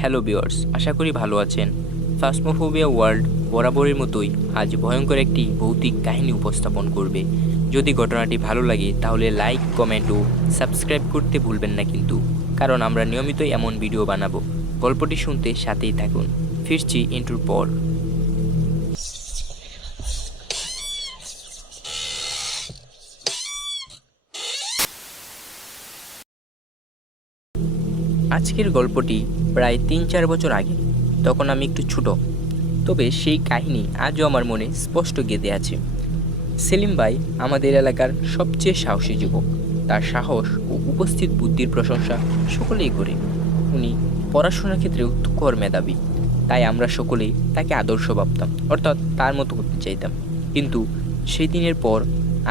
Hello viewers, আশা করি ভালো আছেন। ফাসমোফোবিয়া ওয়ার্ল্ড বরাবরের মতোই আজ ভয়ঙ্কর একটি ভৌতিক কাহিনী উপস্থাপন করবে। যদি ঘটনাটি ভালো লাগে তাহলে লাইক, কমেন্ট ও সাবস্ক্রাইব করতে ভুলবেন না কিন্তু, কারণ আমরা নিয়মিতই এমন ভিডিও বানাবো। গল্পটি শুনতে সাথেই থাকুন। ফিরছি ইন্টুর পর। আজকের গল্পটি প্রায় ৩-৪ বছর আগে। তখন আমি একটু ছোট, তবে সেই কাহিনী আজও আমার মনে স্পষ্ট গেঁথে আছে। সেলিম ভাই আমাদের এলাকার সবচেয়ে সাহসী যুবক। তার সাহস ও উপস্থিত বুদ্ধির প্রশংসা সকলেই করে। উনি পড়াশোনার ক্ষেত্রেও তুখর মেধাবী, তাই আমরা সকলেই তাকে আদর্শ ভাবতাম, অর্থাৎ তার মতো হতে চাইতাম। কিন্তু সেই দিনের পর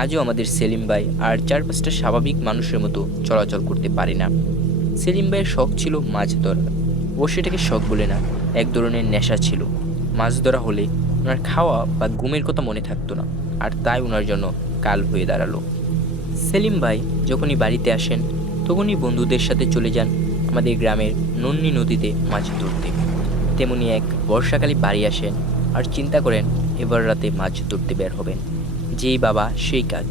আজও আমাদের সেলিম ভাই আর ৪-৫টা স্বাভাবিক মানুষের মতো চলাচল করতে পারে না। সেলিম ভাইয়ের শখ ছিল মাছ ধরা। ও সেটাকে শখ বলে না, এক ধরনের নেশা ছিল। মাছ ধরা হলে ওনার খাওয়া বা ঘুমের কথা মনে থাকতো না, আর তাই ওনার জন্য কাল হয়ে দাঁড়ালো। সেলিম ভাই যখনই বাড়িতে আসেন তখনই বন্ধুদের সাথে চলে যান আমাদের গ্রামের নন্নি নদীতে মাছ ধরতে। তেমনি এক বর্ষাকালে বাড়ি আসেন আর চিন্তা করেন এবার রাতে মাছ ধরতে বের হবেন। যেই বাবা সেই কাজ।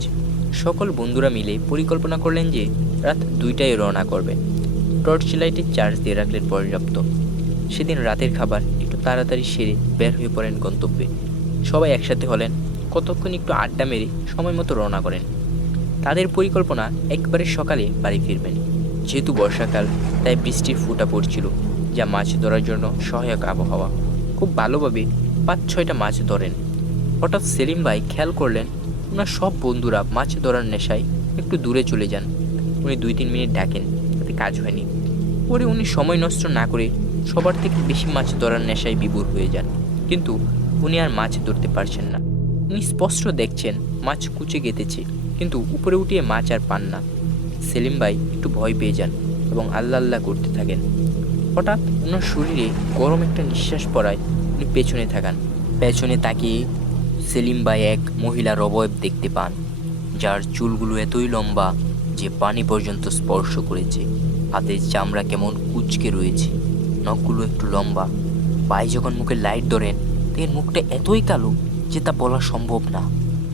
সকল বন্ধুরা মিলে পরিকল্পনা করলেন যে রাত 2টায় রওনা করবেন। টর্চ লাইটে চার্জ দিয়ে রাখলেন পর্যাপ্ত। সেদিন রাতের খাবার একটু তাড়াতাড়ি সেরে বের হয়ে পড়েন গন্তব্যে। সবাই একসাথে হলেন, কতক্ষণ একটু আড্ডা মেরে সময় মতো রওনা করেন। তাদের পরিকল্পনা একবারে সকালে বাড়ি ফিরবেন। যেহেতু বর্ষাকাল, তাই বৃষ্টির ফোঁটা পড়ছিল, যা মাছ ধরার জন্য সহায়ক আবহাওয়া। খুব ভালোভাবে 5-6টা মাছ ধরেন। হঠাৎ সেলিম ভাই খেয়াল করলেন ওনার সব বন্ধুরা মাছ ধরার নেশায় একটু দূরে চলে যান। উনি 2-3 মিনিট ডাকেন, তাতে কাজ হয়নি। পরে উনি সময় নষ্ট না করে সবার থেকে বেশি মাছ ধরার নেশায় বিভোর হয়ে যান। কিন্তু উনি আর মাছ ধরতে পারছেন না। উনি স্পষ্ট দেখছেন মাছ কুচে গেঁথেছে, কিন্তু উপরে উঠিয়ে মাছ আর পান না। সেলিম ভাই একটু ভয় পেয়ে যান এবং আল্লাহ আল্লাহ করতে থাকেন। হঠাৎ ওনার শরীরে গরম একটা নিঃশ্বাস পড়ায় উনি পেছনে থাকান। পেছনে তাকিয়ে সেলিম ভাই এক মহিলার অবয়ব দেখতে পান, যার চুলগুলো এতই লম্বা যে পানি পর্যন্ত স্পর্শ করেছে। হাতের চামড়া কেমন কুঁচকে রয়েছে, নখগুলো একটু লম্বা। ভাই যখন মুখে লাইট ধরেন এর মুখটা এতই কালো যে তা বলা সম্ভব না।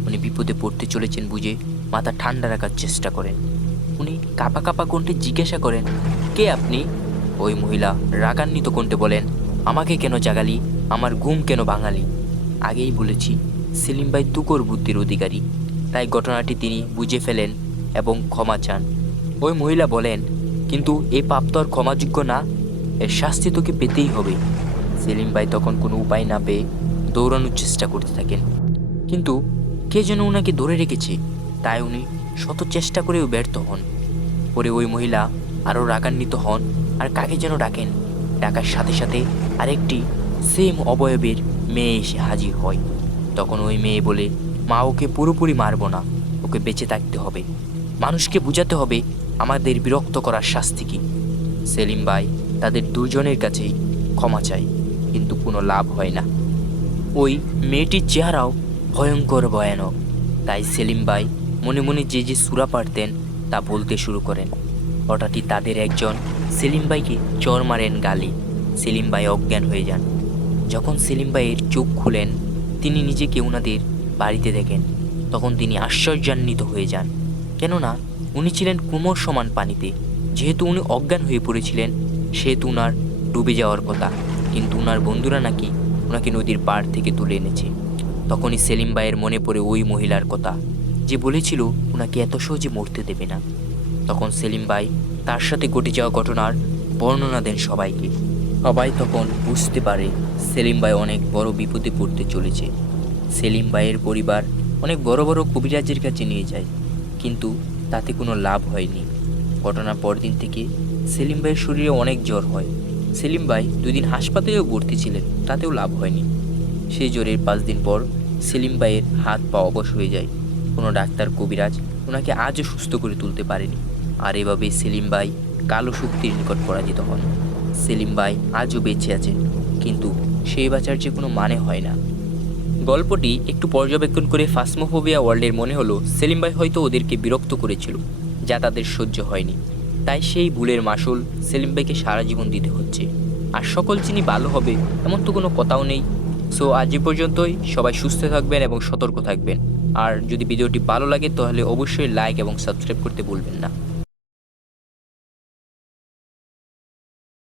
উনি বিপদে পড়তে চলেছেন বুঝে মাথা ঠান্ডা রাখার চেষ্টা করেন। উনি কাঁপা কাঁপা কণ্ঠে জিজ্ঞাসা করেন, কে আপনি? ওই মহিলা রাগান্বিত কণ্ঠে বলেন, আমাকে কেন জাগালি? আমার ঘুম কেন ভাঙালি? আগেই বলেছি সেলিম ভাই তুকর বুদ্ধির অধিকারী, তাই ঘটনাটি তিনি বুঝে ফেলেন এবং ক্ষমা চান। ওই মহিলা বলেন, কিন্তু এই পাপ তো আর ক্ষমাযোগ্য না, এর শাস্তি তোকে পেতেই হবে। সেলিম ভাই তখন কোনো উপায় না পেয়ে দৌড়ানোর চেষ্টা করতে থাকেন, কিন্তু কে যেন ওনাকে ধরে রেখেছে, তাই উনি শত চেষ্টা করেও ব্যর্থ হন। পরে ওই মহিলা আরও রাগান্বিত হন আর কাকে যেন ডাকেন। ডাকার সাথে সাথে আরেকটি সেম অবয়বের মেয়ে এসে হাজির হয়। তখন ওই মেয়ে বলে, মা, ওকে পুরোপুরি মারব না, ওকে বেঁচে থাকতে হবে। মানুষকে বুঝাতে হবে আমাদের বিরক্ত করার শাস্তি কী। সেলিম ভাই তাদের দুজনের কাছেই ক্ষমা চায়, কিন্তু কোনো লাভ হয় না। ওই মেয়েটির চেহারাও ভয়ঙ্কর ভয়ানক, তাই সেলিম ভাই মনে মনে যে যে সূরা পারতেন তা বলতে শুরু করেন। হঠাৎই তাদের একজন সেলিম ভাইকে চড় মারেন গালে। সেলিম ভাই অজ্ঞান হয়ে যান। যখন সেলিম ভাইয়ের চোখ খুলেন, তিনি নিজেকে ওনাদের বাড়িতে দেখেন। তখন তিনি আশ্চর্যান্বিত হয়ে যান, কেননা উনি ছিলেন কোমর সমান পানিতে। যেহেতু উনি অজ্ঞান হয়ে পড়েছিলেন, সেহেতু উনার ডুবে যাওয়ার কথা, কিন্তু উনার বন্ধুরা নাকি ওনাকে নদীর পাড় থেকে তুলে এনেছে। তখনই সেলিম ভাইয়ের মনে পড়ে ওই মহিলার কথা, যে বলেছিল ওনাকে এত সহজে মরতে দেবে না। তখন সেলিম ভাই তার সাথে ঘটে যাওয়া ঘটনার বর্ণনা দেন সবাইকে। সবাই তখন বুঝতে পারে সেলিম ভাই অনেক বড় বিপদে পড়তে চলেছে। সেলিম ভাইয়ের পরিবার অনেক বড় বড় কবিরাজের কাছে নিয়ে যায়, কিন্তু তাতে কোনো লাভ হয়নি। ঘটনার পরদিন থেকে সেলিম ভাইয়ের শরীরে অনেক জ্বর হয়। সেলিম ভাই 2 দিন হাসপাতালেও ভর্তি ছিলেন, তাতেও লাভ হয়নি। সেই জ্বরের 5 দিন পর সেলিম ভাইয়ের হাত পা অবশ হয়ে যায়। কোনো ডাক্তার কবিরাজ ওনাকে আজও সুস্থ করে তুলতে পারেনি। আর এভাবে সেলিম ভাই কালো শক্তির নিকট পরাজিত হন। সেলিম ভাই আজও বেঁচে আছেন, কিন্তু সেই বাঁচার যে কোনো মানে হয় না। গল্পটি একটু পর্যবেক্ষণ করে ফাসমোফোবিয়া ওয়ার্ল্ডের মনে হলো সেলিম ভাই হয়তো ওদেরকে বিরক্ত করেছিল, যা তাদের সহ্য হয়নি। তাই সেই ভুলের মাসুল সেলিম ভাইকে সারা জীবন দিতে হচ্ছে। আর সকল চিনি ভালো হবে এমন তো কোনো কথাও নেই। সো আজ এ পর্যন্তই, সবাই সুস্থ থাকবেন এবং সতর্ক থাকবেন। আর যদি ভিডিওটি ভালো লাগে তাহলে অবশ্যই লাইক এবং সাবস্ক্রাইব করতে ভুলবেন না।